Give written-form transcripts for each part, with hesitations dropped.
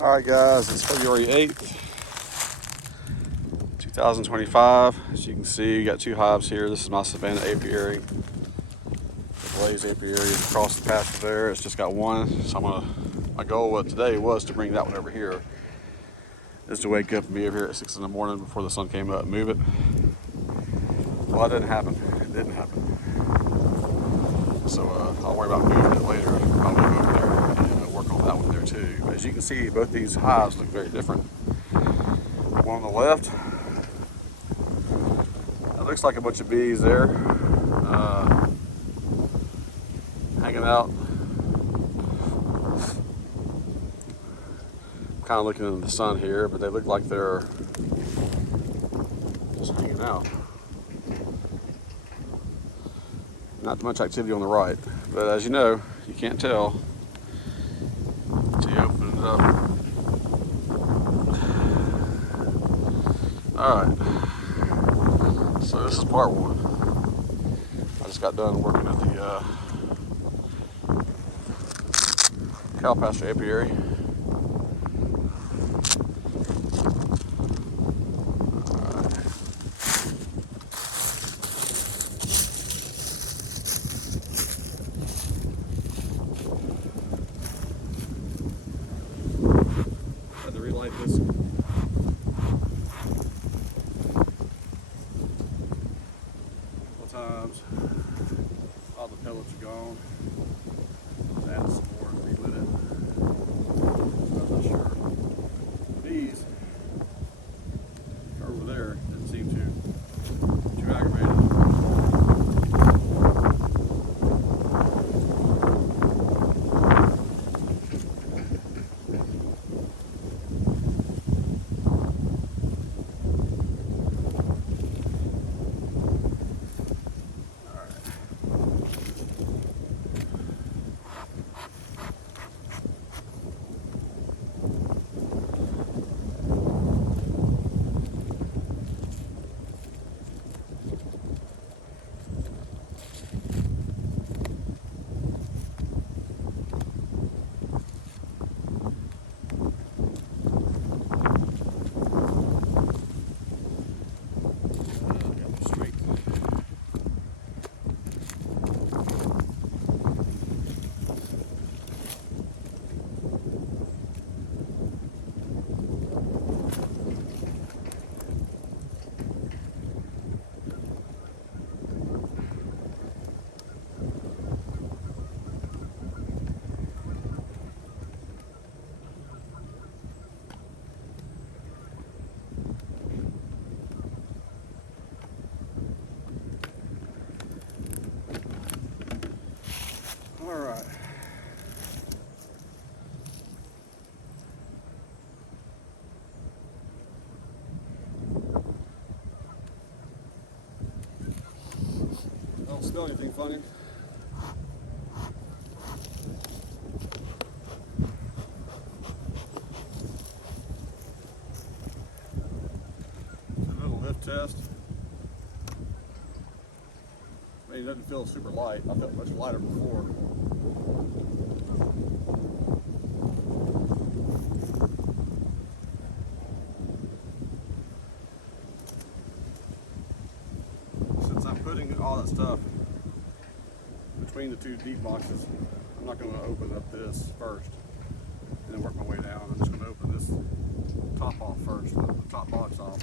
Alright guys, it's February 8th, 2025. As you can see, you got two hives here. This is my Savanna Apiary. The Blaze Apiary is across the pasture there. It's just got one. So my goal today was to bring that one over here. Is to wake up and be over here at 6 in the morning before the sun came up and move it. Well, that didn't happen. It didn't happen. So I'll worry about moving it later. I'll move over there and work on that one there too. But as you can see, both these hives look very different. One on the left, that looks like a bunch of bees there, hanging out. I'm kind of looking into the sun here, but they look like they're just hanging out. Not much activity on the right, but as you know, you can't tell until you open it up. Alright, so this is part one. I just got done working at the cow pasture apiary. Had to relight this. Times. All the pellets are gone. Let's add some more and relit it. I'm not sure. These are over there. Didn't seem too aggravated. All right. I don't smell anything funny. A little lift test. I mean, it doesn't feel super light. I felt much lighter before. Since I'm putting all that stuff between the two deep boxes, I'm not going to open up this first and then work my way down. I'm just going to open this top off first, the top box off.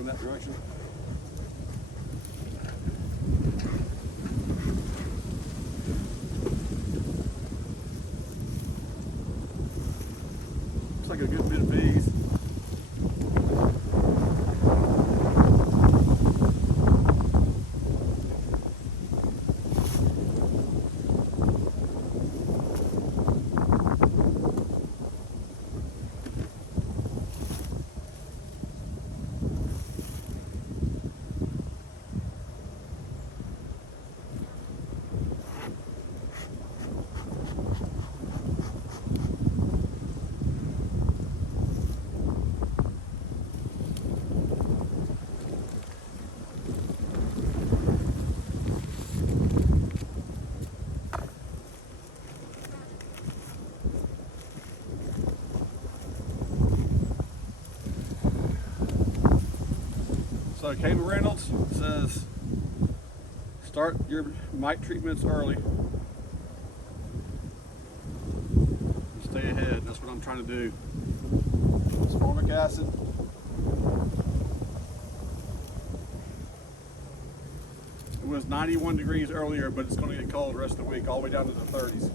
In that direction. Looks like a good bit of bees. So Cayman Reynolds says, start your mite treatments early. Stay ahead. That's what I'm trying to do. Ascorbic acid. It was 91 degrees earlier, but it's going to get cold the rest of the week, all the way down to the 30s.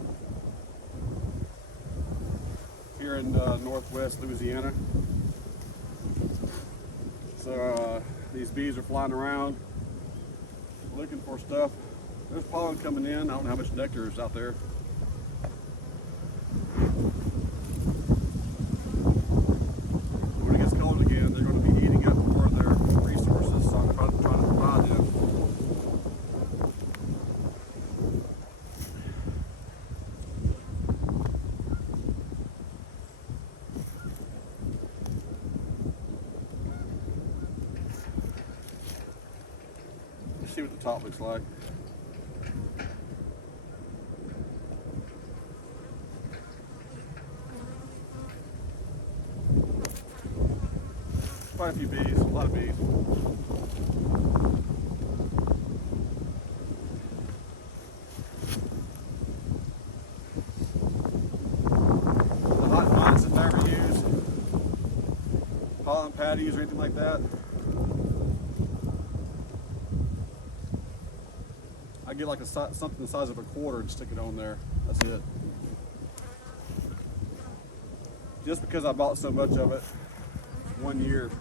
Here in northwest Louisiana. So these bees are flying around looking for stuff. There's pollen coming in. I don't know how much nectar is out there. When it gets cold again, they're going to be eating up more of their resources, so I'm trying to provide them. See what the top looks like. Quite a few bees, a lot of bees. The hot mites that I ever use, pollen patties or anything like that. I get like something the size of a quarter and stick it on there. That's it. Just because I bought so much of it 1 year,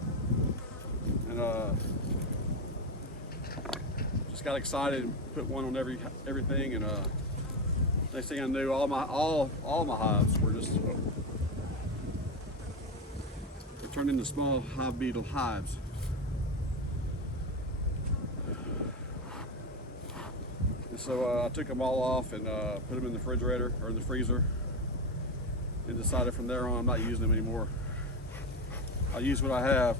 and just got excited and put one on everything, and next thing I knew, all my hives were just they turned into small hive beetle hives. And so I took them all off and put them in the refrigerator or in the freezer, and decided from there on I'm not using them anymore. I use what I have.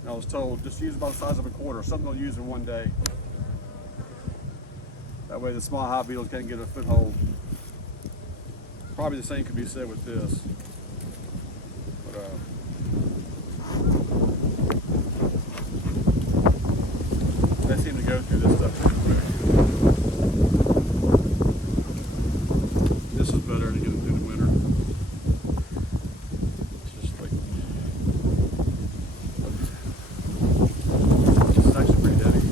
And I was told just use about the size of a quarter, something they'll use in one day. That way the small hive beetles can't get a foothold. Probably the same could be said with this. But, they seem to go through this stuff pretty quick. This is better to get them through the winter. It's just like, this is actually pretty heavy.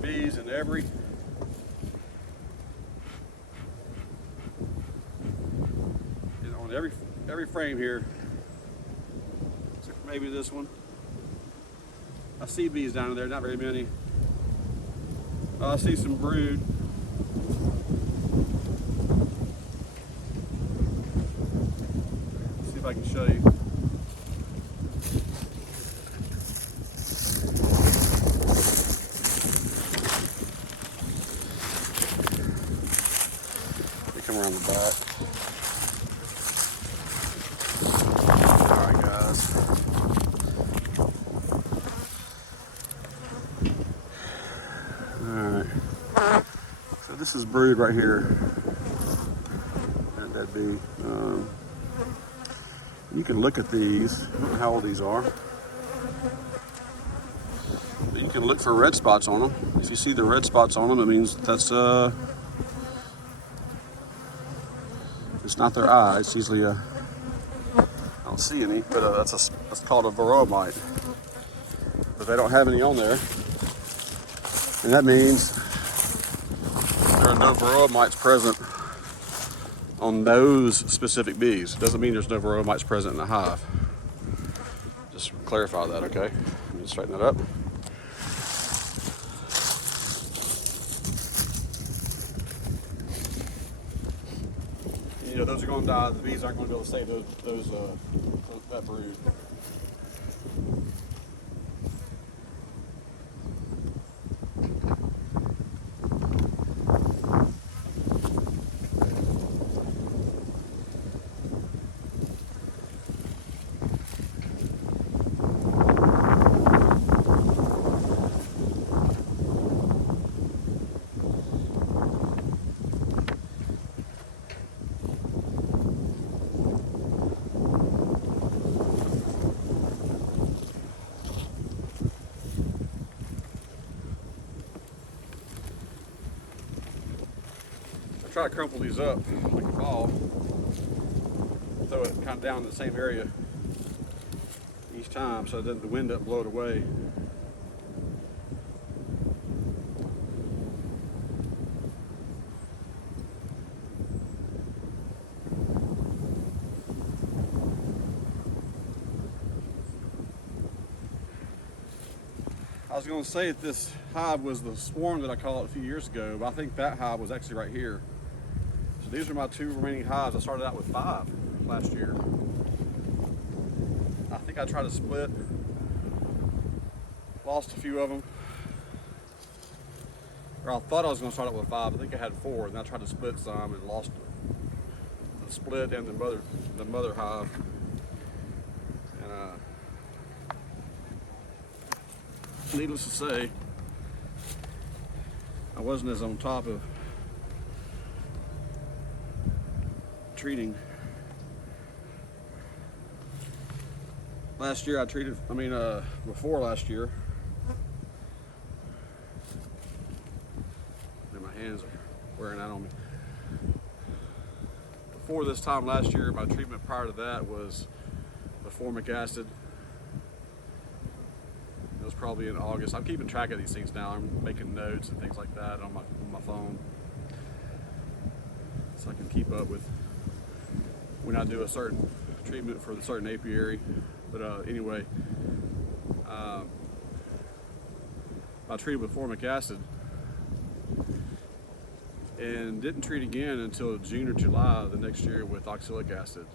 Bees in on every frame here, except for maybe this one. I see bees down there, not very many. I see some brood. Let's see if I can show you. Come around the back. Alright guys. Alright. So this is brood right here. There's that bee. You can look at these. I don't know how old these are. But you can look for red spots on them. If you see the red spots on them, it means that's it's not their eye. It's usually I don't see any, but that's called a varroa mite. But they don't have any on there, and that means there are no varroa mites present on those specific bees. Doesn't mean there's no varroa mites present in the hive. Just clarify that, okay? Let me straighten that up. You know, those are going to die. The bees aren't going to be able to save that brood. I try to crumple these up like a ball, throw it kind of down in the same area each time so that the wind doesn't blow it away. I was going to say that this hive was the swarm that I caught a few years ago, but I think that hive was actually right here. So these are my 2 remaining hives. I started out with 5 last year. I think I tried to split, lost a few of them. Or I thought I was going to start out with 5. I think I had 4, and I tried to split some and lost the split and the mother hive. And needless to say, I wasn't as on top of treating. Last year I treated, before last year, and my hands are wearing out on me. Before this time last year, my treatment prior to that was the formic acid. It was probably in August. I'm keeping track of these things now. I'm making notes and things like that on my phone, so I can keep up with when I do a certain treatment for the certain apiary. But anyway, I treated with formic acid and didn't treat again until June or July the next year with oxalic acid.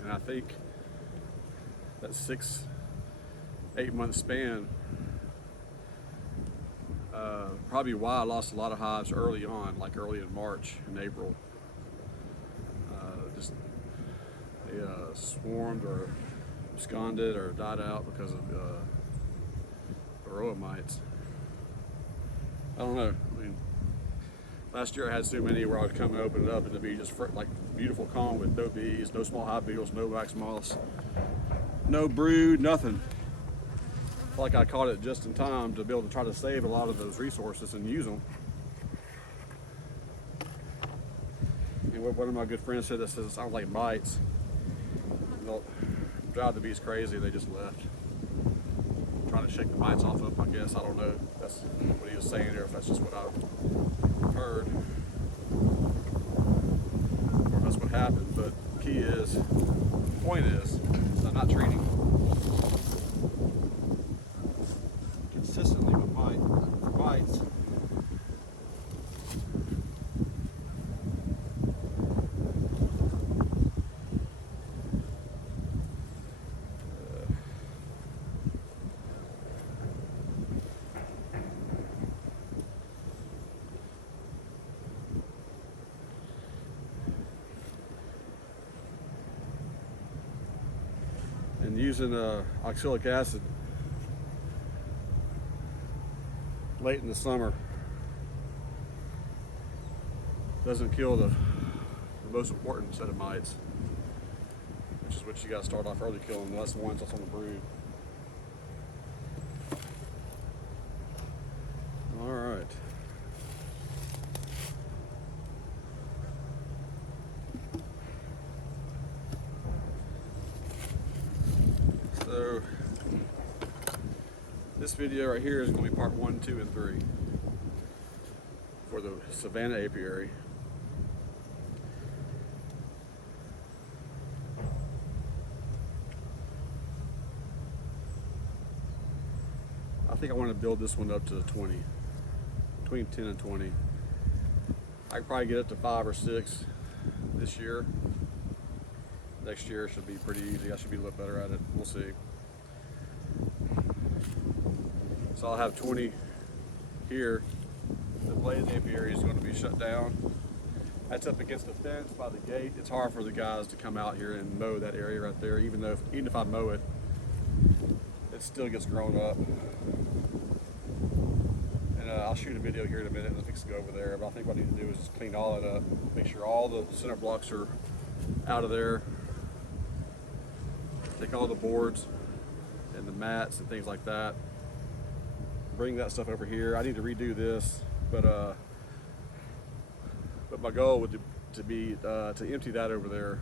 And I think that 6-8 month span, probably why I lost a lot of hives early on, like early in March and April. They swarmed or absconded or died out because of varroa mites. I don't know. I mean, last year I had so many where I would come and open it up and it'd be just like beautiful calm with no bees, no small hive beetles, no wax moths, no brood, nothing. Like I caught it just in time to be able to try to save a lot of those resources and use them. And what one of my good friends said, that says it sounds like mites. They'll drive the bees crazy. They just left. Trying to shake the mites off of them, I guess. I don't know. That's what he was saying there, if that's just what I've heard. Or if that's what happened. But the key is, the point is, I'm not treating consistently with mites. And using oxalic acid late in the summer doesn't kill the most important set of mites, which is what you got to start off early killing. That's the ones that's on the brood. All right. So this video right here is going to be part 1, 2, and 3 for the Savanna apiary. I think I want to build this one up to 20, between 10 and 20. I could probably get up to 5 or 6 this year. Next year should be pretty easy. I should be a little better at it. We'll see. So I'll have 20 here. The blaze apiary is going to be shut down. That's up against the fence by the gate. It's hard for the guys to come out here and mow that area right there. Even if I mow it, it still gets grown up. And I'll shoot a video here in a minute and fix to go over there. But I think what I need to do is just clean all that up, make sure all the center blocks are out of there. Take all the boards and the mats and things like that. Bring that stuff over here. I need to redo this, but my goal would be to empty that over there,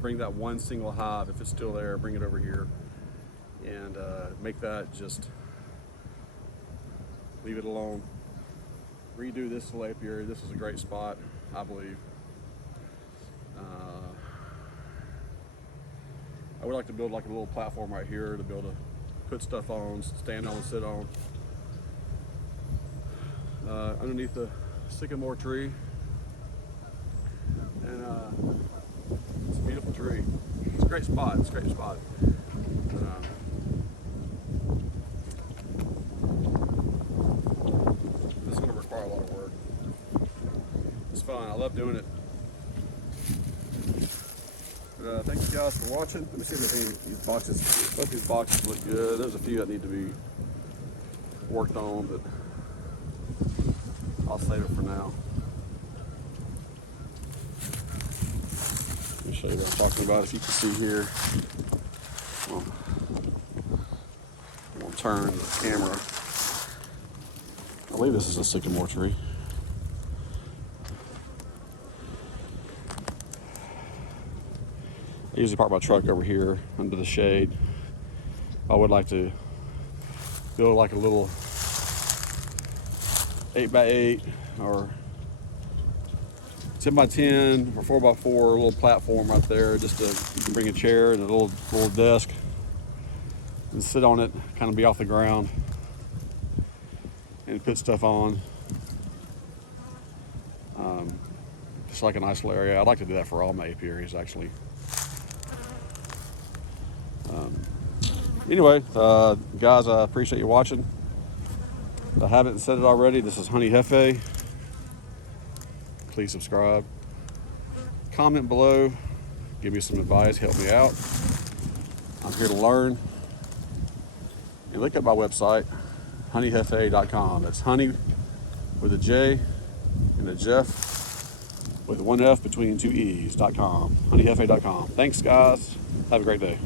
bring that one single hive, if it's still there, bring it over here, and make that just leave it alone. Redo this little apiary. This is a great spot, I believe. I would like to build like a little platform right here to be able to put stuff on, stand on, sit on. Underneath the sycamore tree. And it's a beautiful tree. It's a great spot. It's a great spot. This is going to require a lot of work. It's fun. I love doing it. Thank you guys for watching. Let me see if there's any of these boxes. Both these boxes look good. There's a few that need to be worked on, but I'll save it for now. Let me show you what I'm talking about. If you can see here, I'm going to turn the camera. I believe this is a sycamore tree. I usually park my truck over here under the shade. I would like to build like a little 8x8 or 10x10 or 4x4 little platform right there, just to, you can bring a chair and a little desk and sit on it, kind of be off the ground and put stuff on. Just like a nice little area. I'd like to do that for all my apiaries actually. Anyway, guys, I appreciate you watching. If I haven't said it already, this is Honey Hefe. Please subscribe. Comment below. Give me some advice. Help me out. I'm here to learn. And look at my website, honeyhefe.com. That's honey with a J and a Jeff with one F between two E's.com. honeyhefe.com. Thanks, guys. Have a great day.